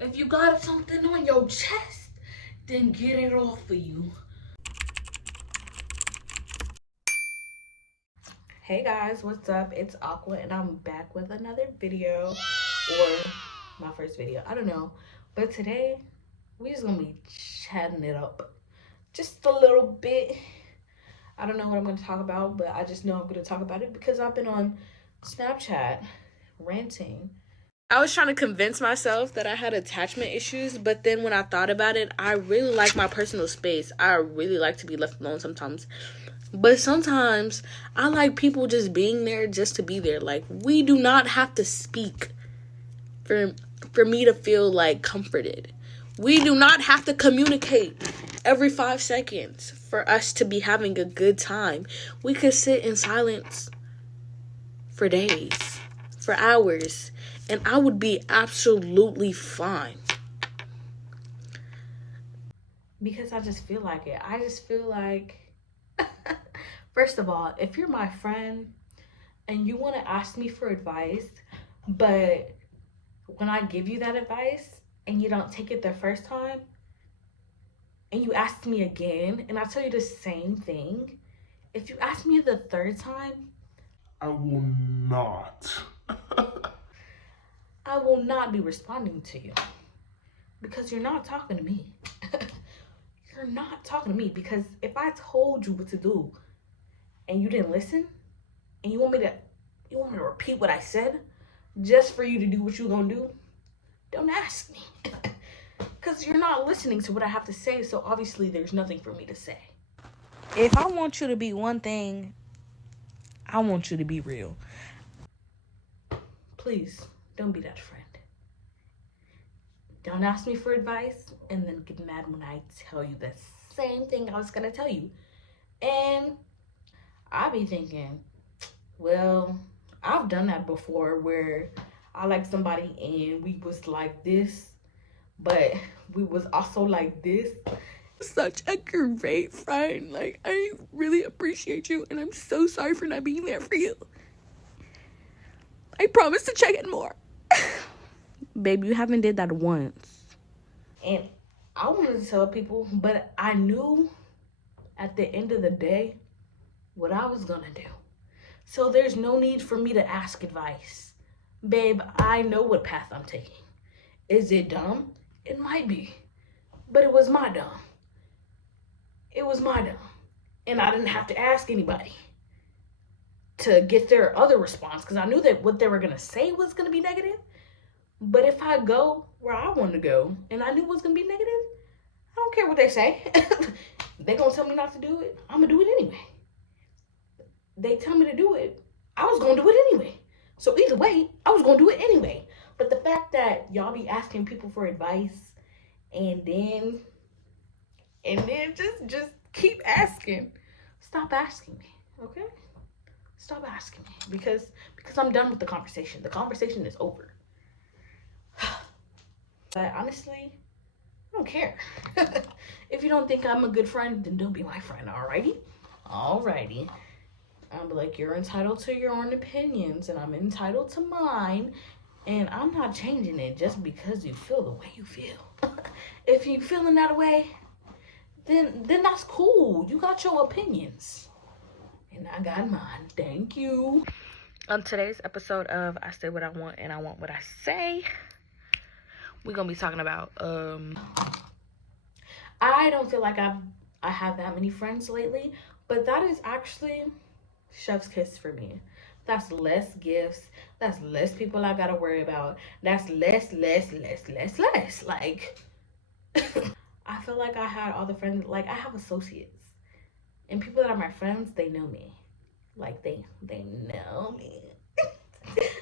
If you got something on your chest, then get it off of you. Hey guys, what's up? It's Aqua and I'm back with another video, or my first video, I don't know. But today, we just gonna be chatting it up just a little bit. I don't know what I'm gonna talk about, but I just know I'm gonna talk about it because I've been on Snapchat ranting. I was trying to convince myself that I had attachment issues, but then when I thought about it, I really like my personal space. I really like to be left alone sometimes. But sometimes I like people just being there just to be there. Like, we do not have to speak for me to feel like comforted. We do not have to communicate every 5 seconds for us to be having a good time. We could sit in silence for days, for hours, and I would be absolutely fine. Because I just feel like it. I just feel like, first of all, if you're my friend and you want to ask me for advice, but when I give you that advice and you don't take it the first time, and you ask me again and I tell you the same thing, if you ask me the third time, I will not. I will not be responding to you because you're not talking to me. You're not talking to me because if I told you what to do and you didn't listen and you want me to repeat what I said just for you to do what you're gonna do, don't ask me. Because you're not listening to what I have to say, so obviously there's nothing for me to say. If I want you to be one thing, I want you to be real. Please, don't be that friend. Don't ask me for advice and then get mad when I tell you the same thing I was gonna tell you. And I be thinking, well, I've done that before where I like somebody and we was like this, but we was also like this. Such a great friend. Like, I really appreciate you and I'm so sorry for not being there for you. I promise to check in more. Babe, you haven't did that once. And I wanted to tell people, but I knew at the end of the day what I was gonna do. So there's no need for me to ask advice. Babe, I know what path I'm taking. Is it dumb? It might be. But it was my dumb. It was my dumb. And I didn't have to ask anybody to get their other response because I knew that what they were gonna say was gonna be negative. But if I go where I want to go and I knew it was going to be negative, I don't care what they say. They going to tell me not to do it. I'm going to do it anyway. They tell me to do it. I was going to do it anyway. So either way, I was going to do it anyway. But the fact that y'all be asking people for advice and then just keep asking. Stop asking me, okay? Stop asking me because I'm done with the conversation. The conversation is over. But honestly, I don't care. If you don't think I'm a good friend, then don't be my friend, alrighty? Alrighty. I'm like, you're entitled to your own opinions, and I'm entitled to mine, and I'm not changing it just because you feel the way you feel. If you feeling that way, then that's cool. You got your opinions. And I got mine. Thank you. On today's episode of I Say What I Want and I Want What I Say, we're gonna be talking about I don't feel like I have that many friends lately, but that is actually chef's kiss for me. That's less gifts. That's less people I gotta worry about. That's less. Like, I feel like I had all the friends. Like, I have associates, and people that are my friends, they know me. Like, they know me.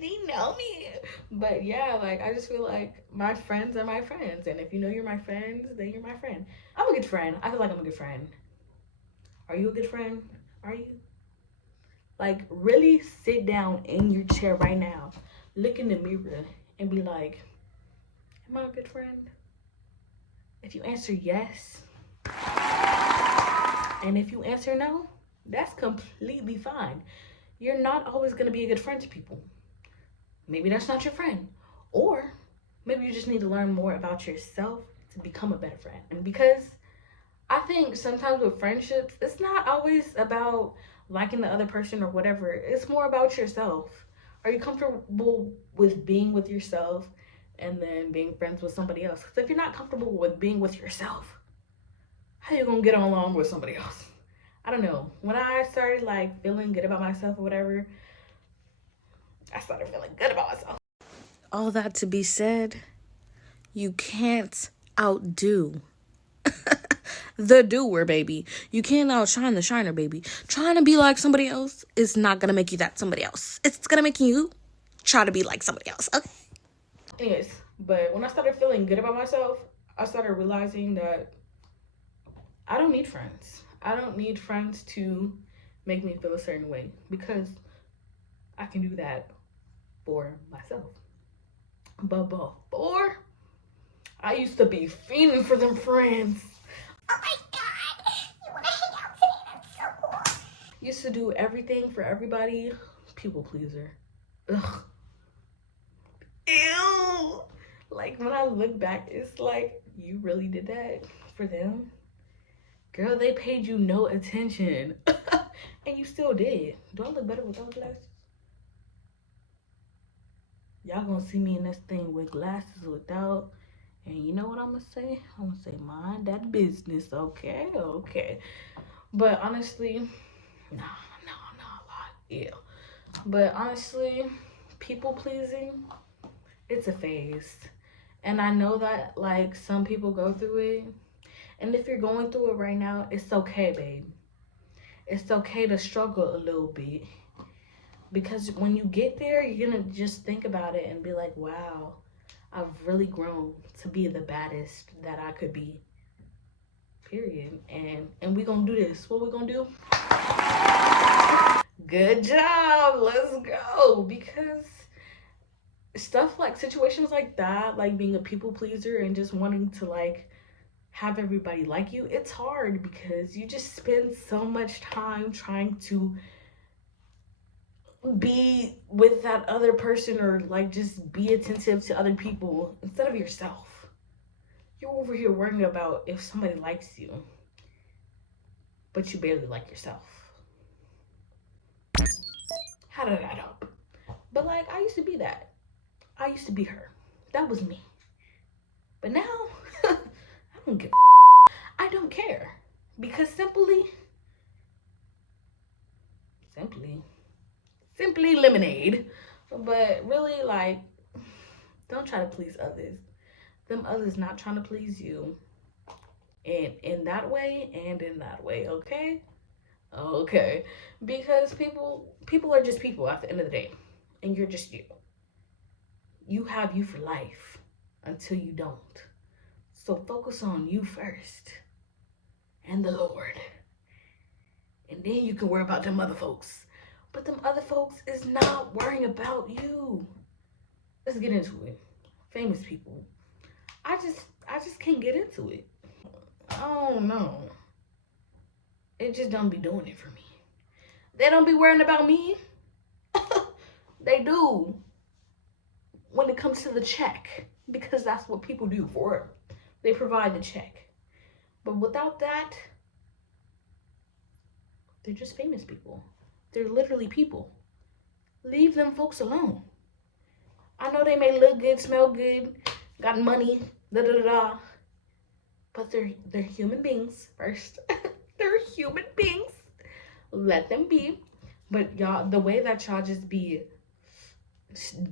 They know me. But yeah, like, I just feel like my friends are my friends. And if you know you're my friends, then you're my friend. I'm a good friend. I feel like I'm a good friend. Are you a good friend? Are you? Like, really sit down in your chair right now, look in the mirror, and be like, am I a good friend? If you answer yes, and if you answer no, that's completely fine. You're not always going to be a good friend to people. Maybe that's not your friend. Or maybe you just need to learn more about yourself to become a better friend. And because I think sometimes with friendships, it's not always about liking the other person or whatever. It's more about yourself. Are you comfortable with being with yourself and then being friends with somebody else? Because if you're not comfortable with being with yourself, how you gonna get along with somebody else? I don't know. When I started like feeling good about myself or whatever, I started feeling good about myself. All that to be said, you can't outdo the doer, baby. You can't outshine the shiner, baby. Trying to be like somebody else is not gonna make you that somebody else. It's gonna make you try to be like somebody else. Okay. Anyways, but when I started feeling good about myself, I started realizing that I don't need friends. I don't need friends to make me feel a certain way because I can do that for myself. But before, I used to be fiending for them friends. Oh my god, you wanna hang out today? That's so cool. Used to do everything for everybody. People pleaser. Ugh. Ew. Like when I look back, it's like, you really did that for them? Girl, they paid you no attention. And you still did. Do I look better without glasses? Y'all gonna see me in this thing with glasses without. And you know what I'm gonna say? I'm gonna say, mind that business, okay? Okay. But honestly, no, a lot. Yeah. But honestly, people pleasing, it's a phase. And I know that like some people go through it. And if you're going through it right now, it's okay, babe. It's okay to struggle a little bit. Because when you get there, you're gonna just think about it and be like, wow, I've really grown to be the baddest that I could be. Period. And we gonna do this. What we gonna do? Good job. Let's go. Because stuff like situations like that, like being a people pleaser and just wanting to like have everybody like you, it's hard because you just spend so much time trying to be with that other person or like just be attentive to other people instead of yourself. You're over here worrying about if somebody likes you, but you barely like yourself. How did that up? But like, I used to be that. I used to be her. That was me. But now, I don't give I don't care. Because simply lemonade. But really, like, don't try to please others. Them others not trying to please you. And in that way and in that way, okay? Okay. Because people are just people at the end of the day. And you're just you. You have you for life until you don't. So focus on you first. And the Lord. And then you can worry about them other folks. But them other folks is not worrying about you. Let's get into it. Famous people. I just can't get into it. I don't know. It just don't be doing it for me. They don't be worrying about me. They do. When it comes to the check. Because that's what people do for it. They provide the check. But without that, they're just famous people. They're literally people. Leave them folks alone. I know they may look good, smell good, got money, da da da da. But they're human beings first. They're human beings. Let them be. But y'all, the way that y'all just be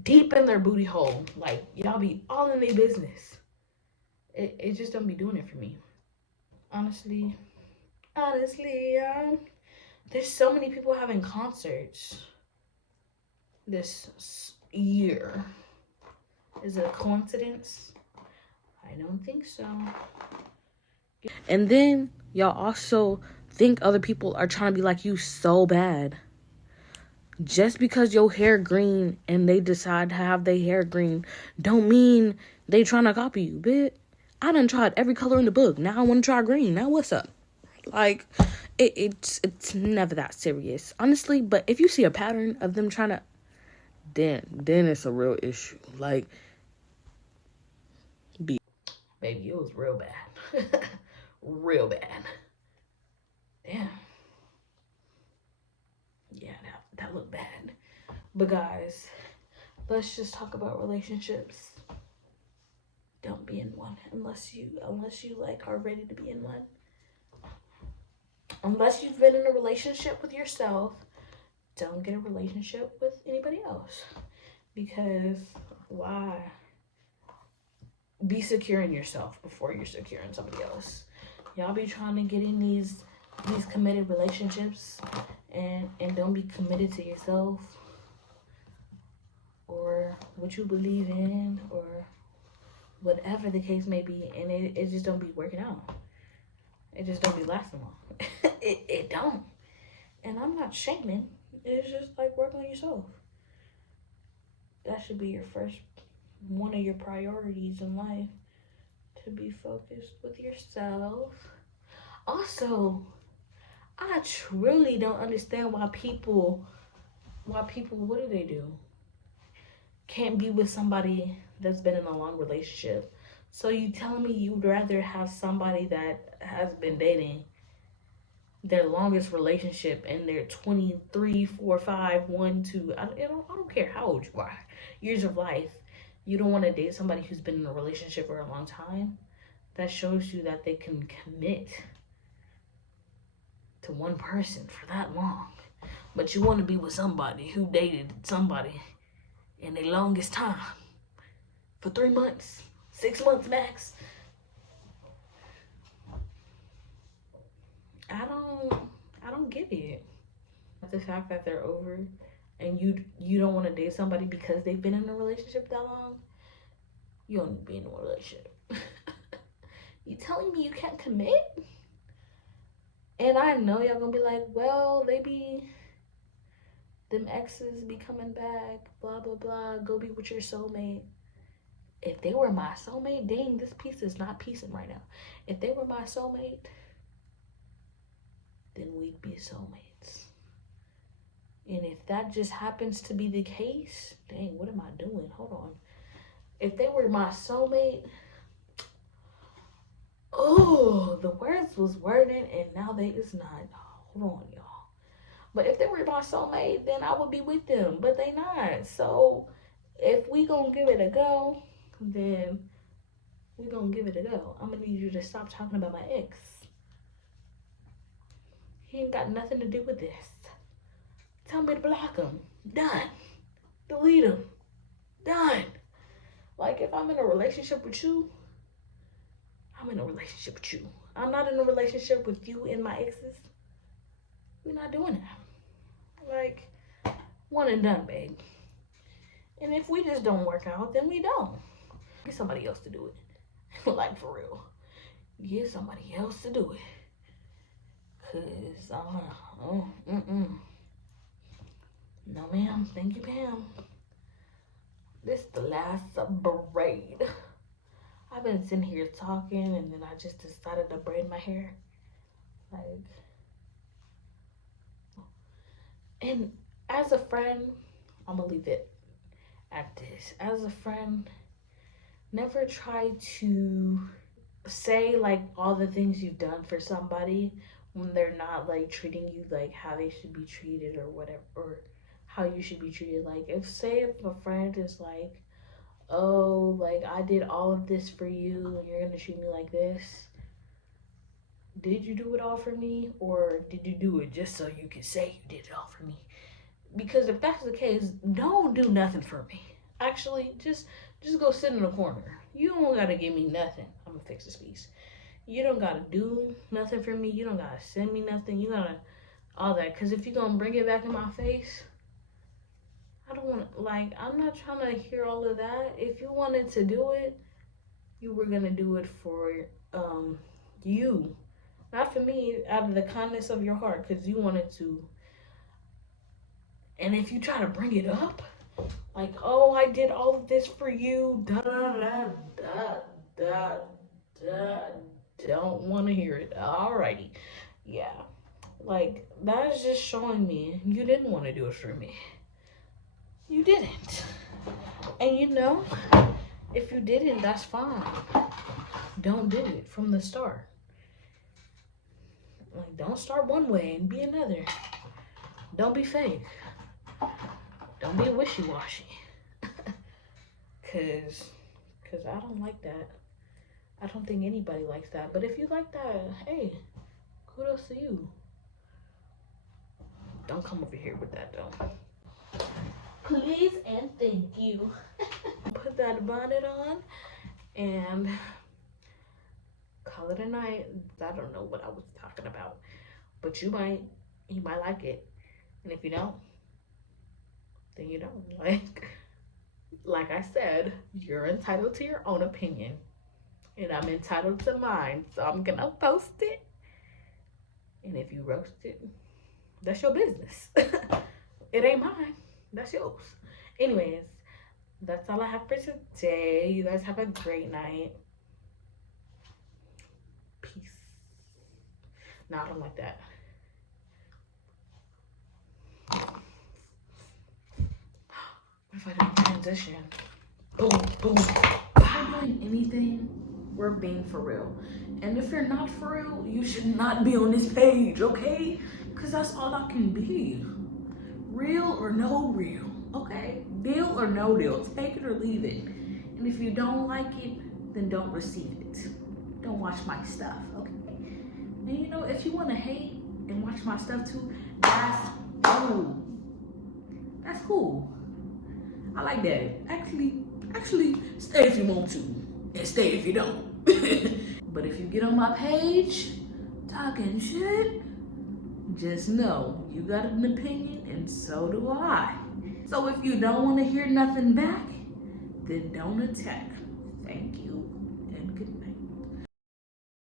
deep in their booty hole, like y'all be all in their business. It just don't be doing it for me. Honestly, there's so many people having concerts this year. Is it a coincidence? I don't think so. And then y'all also think other people are trying to be like you so bad. Just because your hair green and they decide to have their hair green don't mean they trying to copy you, bitch. I done tried every color in the book. Now I want to try green. Now what's up? Like, it's never that serious, honestly. But if you see a pattern of them trying to, then it's a real issue. Like, Baby, it was real bad. Real bad. Damn. Yeah, that looked bad. But guys, let's just talk about relationships. Don't be in one unless you like are ready to be in one. Unless you've been in a relationship with yourself, don't get a relationship with anybody else. Because why? Be secure in yourself before you're secure in somebody else. Y'all be trying to get in these committed relationships and don't be committed to yourself or what you believe in or whatever the case may be, and it just don't be working out. It just don't be lasting long. it don't. And I'm not shaming. It's just like work on yourself. That should be your first one of your priorities in life, to be focused with yourself. Also, I truly don't understand why people what do they do? Can't be with somebody that's been in a long relationship. So you telling me you'd rather have somebody that has been dating their longest relationship and they're 23, 4, 5, 1, 2. I don't care how old you are, years of life. You don't want to date somebody who's been in a relationship for a long time. That shows you that they can commit to one person for that long. But you want to be with somebody who dated somebody in the longest time for 3 months, 6 months max. I don't get it. The fact that they're over and you don't want to date somebody because they've been in a relationship that long, you don't be in a relationship. You telling me you can't commit? And I know y'all gonna be like, well, them exes be coming back, blah blah blah, go be with your soulmate. If they were my soulmate, dang, this piece is not piecing right now. If they were my soulmate, then we'd be soulmates. And if that just happens to be the case, dang, what am I doing? Hold on. If they were my soulmate, oh, the words was wording and now it's not. Hold on, y'all. But if they were my soulmate, then I would be with them. But they not. So if we gonna give it a go, then we gonna give it a go. I'm gonna need you to stop talking about my ex. He ain't got nothing to do with this. Tell me to block him. Done. Delete him. Done. Like, if I'm in a relationship with you, I'm in a relationship with you. I'm not in a relationship with you and my exes. We're not doing that. Like, one and done, babe. And if we just don't work out, then we don't. Get somebody else to do it. Like, for real. Get somebody else to do it. Cause, no ma'am, thank you, Pam. This is the last braid. I've been sitting here talking and then I just decided to braid my hair. Like, and as a friend, I'm gonna leave it at this. As a friend, never try to say like all the things you've done for somebody when they're not like treating you like how they should be treated or whatever, or how you should be treated. Like, if a friend is like, oh, like, I did all of this for you and you're gonna treat me like this, did you do it all for me, or did you do it just so you could say you did it all for me? Because if that's the case, don't do nothing for me. Actually, just go sit in the corner. You don't gotta give me nothing. I'm gonna fix this piece. You don't gotta do nothing for me. You don't gotta send me nothing. You gotta all that. Because if you're gonna bring it back in my face, I don't want to, like, I'm not trying to hear all of that. If you wanted to do it, you were gonna do it for you, not for me, out of the kindness of your heart, because you wanted to. And if you try to bring it up, like, oh, I did all of this for you, da da da da da da, don't want to hear it. Alrighty, yeah, like, that is just showing me you didn't want to do it for me. You didn't. And if you didn't, that's fine. don't do it from the start. Like, don't start one way and be another. Don't be fake. Don't be wishy-washy. Cause I don't like that. I don't think anybody likes that. But if you like that, hey, kudos to you. Don't come over here with that though. Please and thank you. Put that bonnet on and call it a night. I don't know what I was talking about, but you might like it, and if you don't, then you don't. Like I said, you're entitled to your own opinion, and I'm entitled to mine. So I'm gonna post it, and if you roast it, that's your business. It ain't mine. That's yours. Anyways, that's all I have for today. You guys have a great night. Peace. No, I don't like that. What if I don't transition? Boom, boom. If we're doing anything, we're being for real. And if you're not for real, you should not be on this page, okay? Because that's all I can be. Real or no real, okay? Deal or no deal. Take it or leave it. And if you don't like it, then don't receive it. Don't watch my stuff, okay? And you know, if you want to hate and watch my stuff too, that's cool. That's cool. I like that. Actually, stay if you want to, and stay if you don't. But if you get on my page talking shit, just know you got an opinion and so do I. So if you don't want to hear nothing back, then don't attack. Thank you.